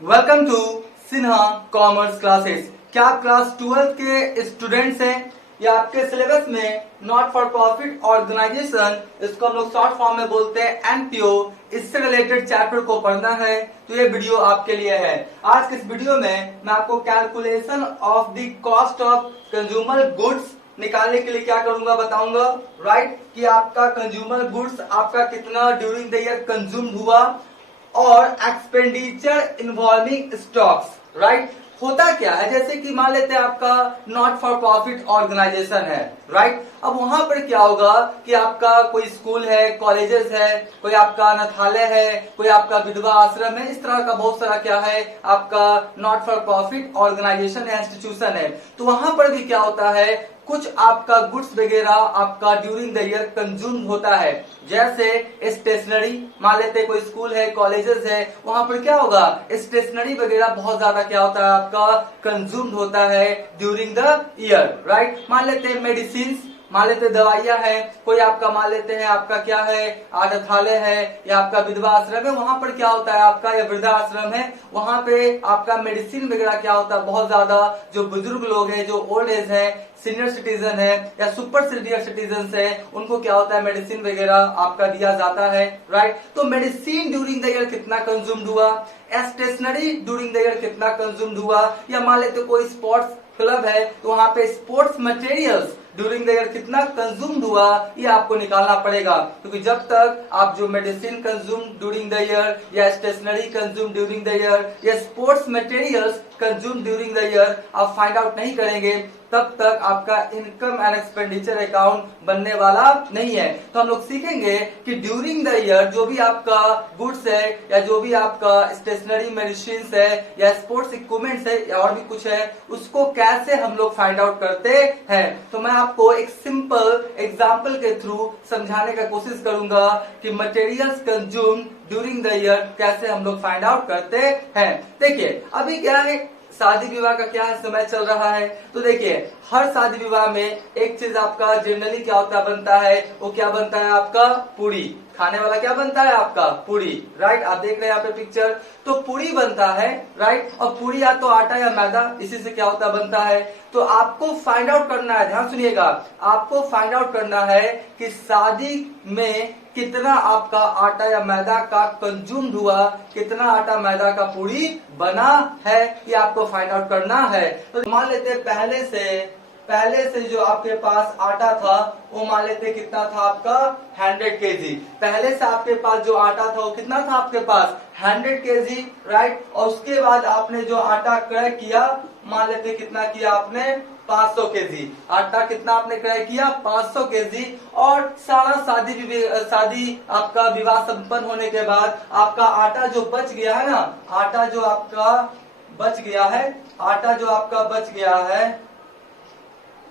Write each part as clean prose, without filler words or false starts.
Welcome to Sinha commerce classes. क्या आप class 12 के स्टूडेंट्स हैं या आपके सिलेबस में नॉट फॉर प्रॉफिट ऑर्गेनाइजेशन, इसको हम लोग शॉर्ट फॉर्म में बोलते हैं एनपीओ, इससे रिलेटेड चैप्टर को पढ़ना है तो ये वीडियो आपके लिए है। आज के इस वीडियो में मैं आपको calculation of the cost of consumer goods निकालने के लिए क्या करूंगा बताऊंगा, राइट? कि आपका कंज्यूमर गुड्स आपका कितना ड्यूरिंग द ईयर कंज्यूम हुआ, और एक्सपेंडिचर इन्वॉल्विंग स्टॉक्स, राइट? होता क्या है, जैसे कि मान लेते हैं आपका नॉट फॉर प्रॉफिट ऑर्गेनाइजेशन है, राइट? अब वहां पर क्या होगा कि आपका कोई स्कूल है, कॉलेजेस है, कोई आपका अनाथालय है, कोई आपका विधवा आश्रम है, इस तरह का बहुत सारा क्या है आपका नॉट फॉर प्रॉफिट ऑर्गेनाइजेशन या इंस्टीट्यूशन है। तो वहां पर भी क्या होता है, कुछ आपका गुड्स वगैरह आपका ड्यूरिंग द ईयर कंज्यूम होता है। जैसे स्टेशनरी, मान लेते हैं कोई स्कूल है, कॉलेजेस है, वहां पर क्या होगा, स्टेशनरी वगैरह बहुत ज्यादा क्या होता है आपका कंज्यूम होता है ड्यूरिंग द ईयर, राइट? मान लेते हैं मेडिसिन, मान लेते दवाइयां हैं, कोई आपका मान लेते हैं आपका क्या है अनाथालय है या आपका विधवा आश्रम है, वहां पर क्या होता है आपका, या वृद्धा आश्रम है, वहां पे आपका मेडिसिन वगैरह क्या होता है बहुत ज्यादा, जो बुजुर्ग लोग हैं, जो ओल्ड एज है, सीनियर सिटीजन है या सुपर सीनियर सिटीजन है, उनको क्या होता है मेडिसिन वगैरह आपका दिया जाता है, राइट? तो मेडिसिन ड्यूरिंग द ईयर कितना कंज्यूम्ड हुआ, स्टेशनरी ड्यूरिंग द ईयर कितना कंज्यूम्ड हुआ, या मान लेते कोई स्पोर्ट्स क्लब है तो वहां पे sports materials during the year कितना कंज्यूम्ड हुआ, ये आपको निकालना पड़ेगा। क्योंकि जब तक आप जो medicine consume during the year या stationery consume during the year या sports materials consume during the year आप फाइंड आउट नहीं करेंगे, तब तक आपका इनकम एंड एक्सपेंडिचर अकाउंट बनने वाला नहीं है। तो हम लोग सीखेंगे कि ड्यूरिंग द ईयर जो भी आपका गुड्स है या जो भी आपका स्टेशनरी मेडिसिन है या स्पोर्ट्स इक्विपमेंट्स है या और भी कुछ है, उसको कैसे हम लोग फाइंड आउट करते हैं। तो मैं आपको एक सिंपल एग्जाम्पल के थ्रू समझाने का कोशिश करूंगा कि materials consume during the year कैसे हम लोग फाइंड आउट करते हैं। देखिए अभी क्या है, शादी विवाह का क्या है समय चल रहा है, तो देखिए हर शादी विवाह में एक चीज आपका जनरली क्या होता बनता है, वो क्या बनता है आपका पूरी, खाने वाला क्या बनता है आपका पूरी, राइट? आप देख रहे हैं यहाँ पे पिक्चर, तो पूरी बनता है, राइट? और पूरी या तो आटा या मैदा, इसी से क्या होता बनता है। तो आपको फाइंड आउट करना है, ध्यान सुनिएगा, आपको फाइंड आउट करना है कि शादी में कितना आपका आटा या मैदा का कंज्यूम हुआ, कितना आटा मैदा का पूरी बना है, ये आपको फाइंड आउट करना है। तो मान लेते हैं पहले से जो आपके पास आटा था वो मान लेते कितना था आपका 100 केजी। पहले से आपके पास जो आटा था वो कितना था आपके पास 100 केजी, राइट? और उसके बाद आपने जो आटा क्रय किया, मान लेते कितना किया आपने 500 केजी आटा, कितना आपने क्रय किया 500 केजी। और सारा शादी आपका विवाह संपन्न होने के बाद आपका आटा जो बच गया है ना, आटा जो आपका बच गया है,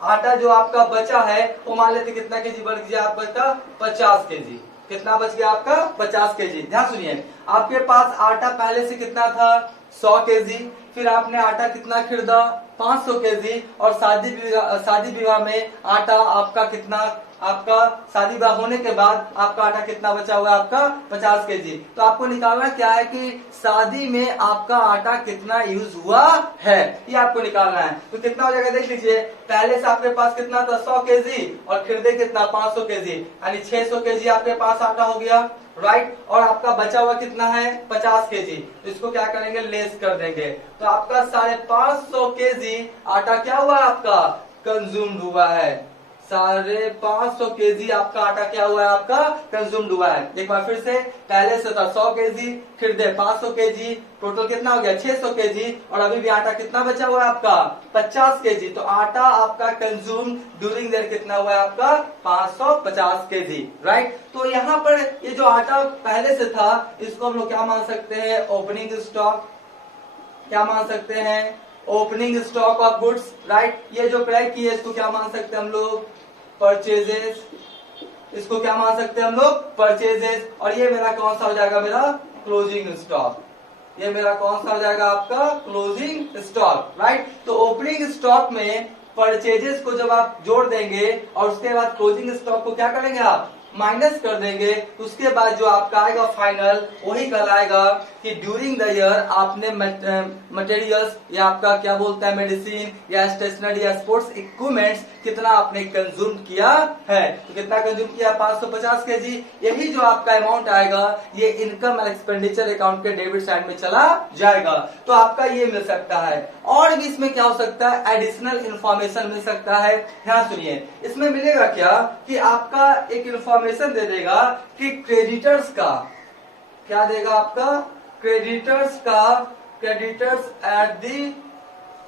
आटा जो आपका बचा है वो मान लेते कितना केजी बच गया आपका 50 केजी। कितना बच गया आपका 50 केजी। ध्यान सुनिए, आपके पास आटा पहले से कितना था 100 केजी, फिर आपने आटा कितना खरीदा 500 केजी, और शादी विवाह में आटा आपका कितना, आपका शादी विवाह होने के बाद आपका आटा कितना बचा हुआ है आपका 50 केजी। तो आपको निकालना क्या है कि शादी में आपका आटा कितना यूज हुआ है, ये आपको निकालना है। तो कितना हो जाएगा देख लीजिए, पहले से आपके पास कितना था 100 केजी और खरीदे कितना 500 केजी, यानी 600 केजी आपके पास आटा हो गया, राइट? और आपका बचा हुआ कितना है 50 केजी, तो इसको क्या करेंगे लेस कर देंगे। तो आपका 550 केजी आटा क्या हुआ आपका कंज्यूम्ड हुआ है, 550 केजी आपका आटा क्या हुआ है आपका कंज्यूम्ड हुआ है। एक बार फिर से, पहले से था 100 केजी, खरीदे 500 केजी, टोटल कितना हो गया 600 केजी, और अभी भी आटा कितना बचा हुआ है आपका 50 केजी। तो आटा आपका कंज्यूम ड्यूरिंग देयर कितना हुआ है आपका 550 केजी, राइट? तो यहाँ पर ये जो आटा पहले से था इसको हम लोग क्या मान सकते हैं, ओपनिंग स्टॉक, क्या मान सकते हैं opening stock of goods, right? ये जो क्रय की है इसको क्या मान सकते हैं हम लोग परचेजेस, इसको क्या मान सकते हैं हम लोग परचेजेस। और ये मेरा कौन सा हो जाएगा, मेरा क्लोजिंग स्टॉक, ये मेरा कौन सा हो जाएगा आपका क्लोजिंग स्टॉक, राइट? तो ओपनिंग स्टॉक में परचेजेस को जब आप जोड़ देंगे और उसके बाद क्लोजिंग स्टॉक को क्या करेंगे आप माइनस कर देंगे तो उसके बाद जो आपका आएगा फाइनल वही कहलाएगा कि ड्यूरिंग द ईयर आपने मटेरियल्स या आपका क्या बोलता है मेडिसिन या स्टेशनरी या स्पोर्ट्स इक्विपमेंट्स कितना आपने कंज्यूम किया है। तो कितना कंज्यूम किया, 550 केजी। यही जो आपका अमाउंट आएगा ये इनकम एंड एक्सपेंडिचर अकाउंट के डेबिट साइड में चला जाएगा। तो आपका ये मिल सकता है। और भी इसमें क्या हो सकता है, एडिशनल इंफॉर्मेशन मिल सकता है। ध्यान सुनिए, इसमें मिलेगा क्या कि आपका एक इंफॉर्मेशन दे देगा कि क्रेडिटर्स का क्या देगा, आपका क्रेडिटर्स एट दी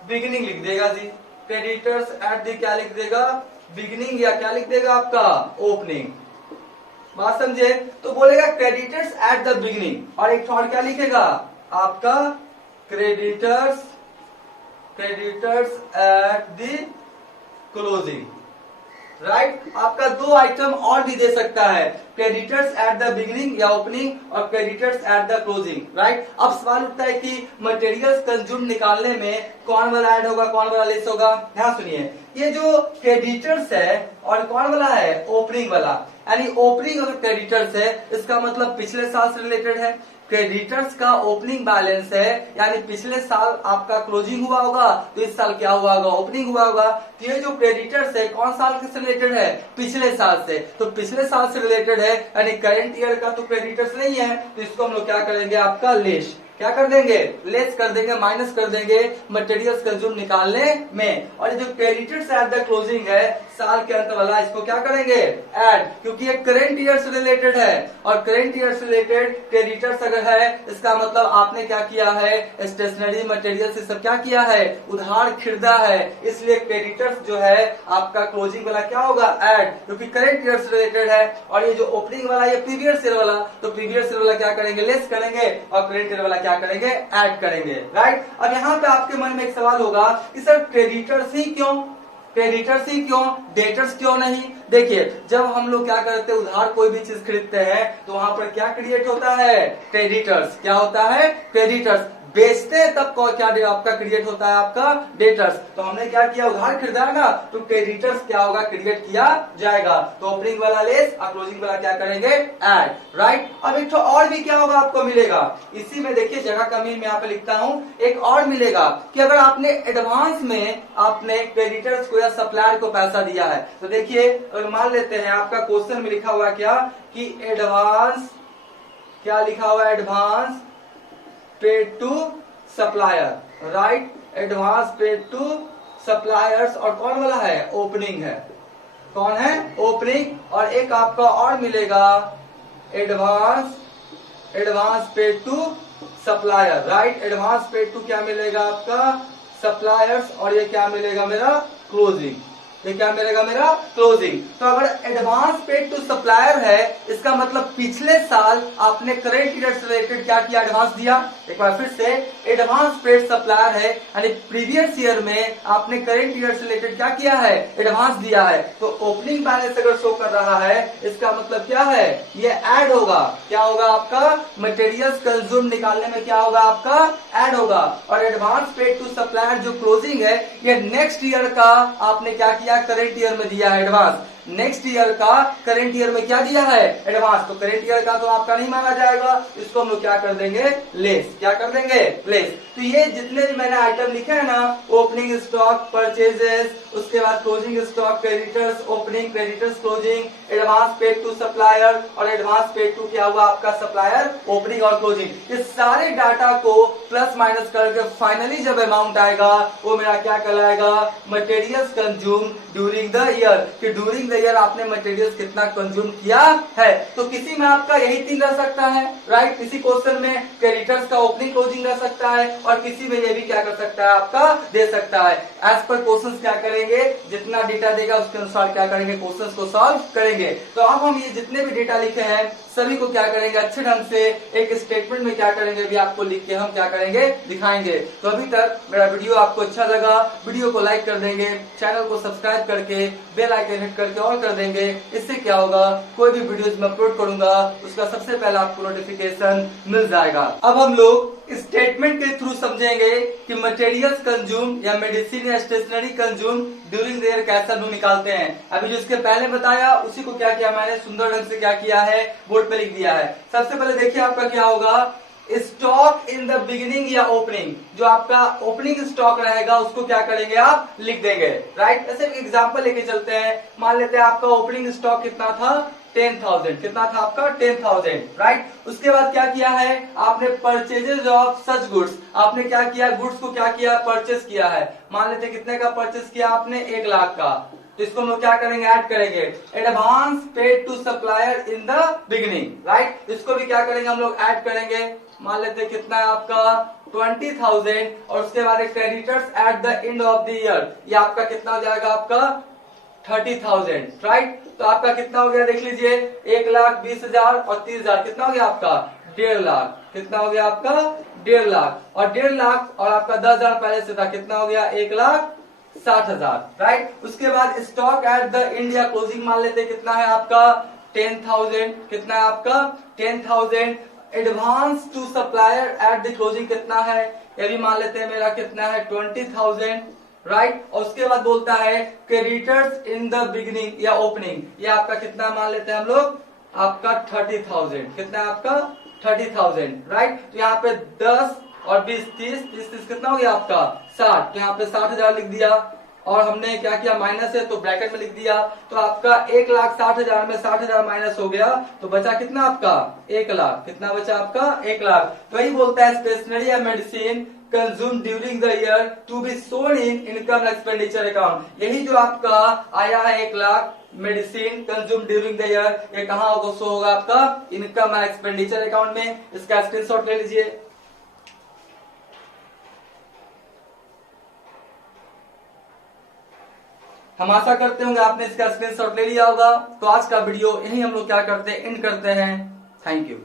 बिगिनिंग लिख देगा जी। क्रेडिटर्स एट दी क्या लिख देगा, बिगिनिंग, या क्या लिख देगा आपका ओपनिंग। बात समझे, तो बोलेगा क्रेडिटर्स एट द बिगिनिंग, और एक और क्या लिखेगा आपका creditors eight the closing. Right, आपका दो आइटम और भी दे सकता है, क्रेडिटर्स एट द बिगिनिंग या ओपनिंग और creditors eight the closing. Right, अब सवाल उठता है कि मटेरियल्स कंज्यूम निकालने में कौन वाला ऐड होगा, कौन वाला लेस होगा। ध्यान सुनिए, ये जो क्रेडिटर्स है और कौन वाला है, ओपनिंग वाला, यानी ओपनिंग अगर क्रेडिटर्स है इसका मतलब पिछले साल से रिलेटेड है। क्रेडिटर्स का ओपनिंग बैलेंस है, यानी पिछले साल आपका क्लोजिंग हुआ होगा तो इस साल क्या हुआ होगा, ओपनिंग हुआ होगा। तो ये जो क्रेडिटर्स है कौन साल से रिलेटेड है, पिछले साल से। तो पिछले साल से रिलेटेड है, यानी करंट ईयर का तो क्रेडिटर्स नहीं है, तो इसको हम लोग क्या करेंगे, आपका लेस क्या कर देंगे, लेस कर देंगे, माइनस कर देंगे मटेरियल्स कंज्यूम निकालने में। और ये जो क्रेडिटर्स एट द क्लोजिंग है साल के अंत वाला, इसको क्या करेंगे, ऐड, क्योंकि ये करंट ईयर से रिलेटेड है। और करंट ईयर से रिलेटेड क्रेडिटर्स अगर है इसका मतलब आपने क्या किया है, स्टेशनरी मटेरियल से सब क्या किया है, उधार खरीदा है। इसलिए क्रेडिटर्स जो है आपका क्लोजिंग वाला क्या होगा, ऐड, क्योंकि करंट ईयर से रिलेटेड है। और ये जो ओपनिंग वाला ये प्रीवियस ईयर वाला, तो प्रीवियस ईयर वाला क्या करेंगे, लेस करेंगे, और करंट ईयर वाला क्या करेंगे, ऐड करेंगे। राइट, अब यहाँ पे आपके मन में एक सवाल होगा कि सर क्रेडिटर्स ही क्यों, क्रेडिटर्स ही क्यों, डेटर्स क्यों नहीं। देखिए, जब हम लोग क्या करते हैं, उधार कोई भी चीज खरीदते हैं तो वहां पर क्या क्रिएट होता है, क्रेडिटर्स। क्या होता है, क्रेडिटर्स। बेचते हैं तब क्या आपका क्रिएट होता है, आपका डेटर्स। तो हमने क्या किया, उधार खरीदा ना, तो क्रेडिटर्स क्या होगा, क्रिएट किया जाएगा। तो ओपनिंग वाला लेस और क्लोजिंग वाला क्या करेंगे, ऐड। राइट, अब एक तो और भी क्या होगा आपको मिलेगा, इसी में देखिए जगह कमी में यहाँ पे लिखता हूं, एक और मिलेगा कि अगर आपने एडवांस में आपने क्रेडिटर्स को या सप्लायर को पैसा दिया है, तो देखिए अगर मान लेते हैं आपका क्वेश्चन में लिखा हुआ क्या कि एडवांस, क्या लिखा हुआ, advance paid to supplier. Right, advance paid to suppliers, और कौन वाला है, ओपनिंग है। कौन है, ओपनिंग। और एक आपका और मिलेगा advance paid to supplier. Right, advance paid to क्या मिलेगा आपका, सप्लायर्स, और ये क्या मिलेगा मेरा, क्लोजिंग। ये क्या मिलेगा मेरा, क्लोजिंग। तो अगर एडवांस पेड टू सप्लायर है इसका मतलब पिछले साल आपने करंट ईयर से रिलेटेड क्या किया, एडवांस दिया। एक बार फिर से, एडवांस पेड सप्लायर है यानी प्रीवियस ईयर में आपने करंट ईयर से रिलेटेड क्या किया है, एडवांस दिया है। तो ओपनिंग बैलेंस अगर शो कर रहा है इसका मतलब क्या है, ये ऐड होगा। क्या होगा आपका, मटेरियल्स कंज्यूम निकालने में क्या होगा आपका, ऐड होगा। और एडवांस पेड टू सप्लायर जो क्लोजिंग है ये नेक्स्ट ईयर का आपने क्या किया, करंट ईयर में दिया है एडवांस। नेक्स्ट ईयर का करंट ईयर में क्या दिया है, एडवांस। तो करंट ईयर का तो आपका नहीं माना जाएगा, इसको हम लोग क्या कर देंगे, लेस। क्या कर देंगे, लेस। तो ये जितने भी मैंने आइटम लिखे हैं ना, ओपनिंग स्टॉक, परचेजेस, उसके बाद closing stock, creditors, opening, creditors, closing, advance paid to supplier, और एडवांस पेड टू क्या हुआ आपका, सप्लायर, ओपनिंग और क्लोजिंग। ये सारे डाटा को प्लस माइनस करके फाइनली जब अमाउंट आएगा वो मेरा क्या कहलाएगा, materials consume during the year, कि ड्यूरिंग द ईयर आपने मटेरियल्स कितना कंज्यूम किया है। तो किसी में आपका यही तीन रह सकता है। राइट, किसी क्वेश्चन में क्रेडिटर्स का ओपनिंग क्लोजिंग रह सकता है, और किसी में ये भी क्या कर सकता है, आपका दे सकता है। एज पर क्वेश्चन क्या करेंगे, जितना डेटा देगा उसके अनुसार क्या करेंगे, क्वेश्चन को सॉल्व करेंगे। तो अब हम ये जितने भी डेटा लिखे हैं सभी को क्या करेंगे, अच्छे ढंग से एक स्टेटमेंट में क्या करेंगे, भी आपको लिख के हम क्या करेंगे, दिखाएंगे। तो अभी तक मेरा वीडियो आपको अच्छा लगा, वीडियो को लाइक कर देंगे, चैनल को सब्सक्राइब करके बेल आइकन हिट करके इंस्टॉल कर देंगे। इससे क्या होगा, कोई भी वीडियोस मैं अपलोड करूंगा उसका सबसे पहले आपको नोटिफिकेशन मिल जाएगा। अब हम लोग स्टेटमेंट के थ्रू समझेंगे कि मटेरियल्स कंज्यूम या मेडिसिन या stationery consume during the year कैसे हम निकालते हैं। अभी जो इसके पहले बताया उसी को क्या किया मैंने, सुंदर ढंग से क्या किया है, बोर्ड पे लिख दिया है। सबसे पहले देखिए आपका क्या होगा, स्टॉक इन द बिगिनिंग या ओपनिंग, जो आपका ओपनिंग स्टॉक रहेगा उसको क्या करेंगे, आप लिख देंगे, राइट। ऐसे एग्जांपल लेके चलते हैं, मान लेते हैं आपका ओपनिंग स्टॉक कितना था, 10,000, कितना था आपका 10,000, राइट। उसके बाद क्या किया है आपने, परचेजेज ऑफ सच गुड्स, आपने क्या किया, गुड्स को क्या किया, परचेज किया है। मान लेते कितने का परचेज किया आपने, 1 लाख का, तो इसको हम लोग क्या करेंगे, ऐड करेंगे। Advance paid to supplier in the beginning, right, इसको भी क्या करेंगे हम लोग, ऐड करेंगे। मान लेते हैं कितना है आपका 20,000, और उसके बाद creditors at the end of the year, ये आपका कितना हो जाएगा, आपका 30,000, राइट। तो आपका कितना हो गया, देख लीजिए, 1,20,000 और 30,000, कितना हो गया आपका 1.5 लाख, कितना हो गया आपका 1.5 लाख, और 1.5 लाख और आपका 10,000 पहले से था, कितना हो गया 1,60,000, राइट। उसके बाद stock at the India closing, मान लेते हैं कितना है आपका 10,000, कितना है आपका 10,000। Advance to supplier at the closing कितना है, ये भी मान लेते हैं मेरा कितना है 20,000, राइट। और उसके बाद बोलता है क्रेडिटर्स इन द बिगिनिंग या ओपनिंग, ये आपका कितना मान लेते हैं हम लोग, आपका 30,000, कितना है आपका 30,000, राइट। तो यहाँ पे 10 और 20, 30 कितना हो गया आपका 60, तो यहाँ पे 60,000 लिख दिया, और हमने क्या किया, माइनस है तो ब्रैकेट में लिख दिया। तो आपका 1,60,000 में 60,000 माइनस हो गया, तो बचा कितना आपका 1 लाख, कितना बचा आपका 1 लाख। तो वही बोलता है स्टेशनरी या medicine consume during the year to be shown in income expenditure account, यही जो आपका आया है 1 lakh medicine consume during the year, ये कहाँ होगा, शो होगा आपका इनकम एक्सपेंडिचर अकाउंट में। इसका स्क्रीनशॉट ले लीजिए। हम आशा करते होंगे आपने इसका स्क्रीनशॉट ले लिया होगा। तो आज का वीडियो यही हम लोग क्या करते हैं, एंड करते हैं। Thank you.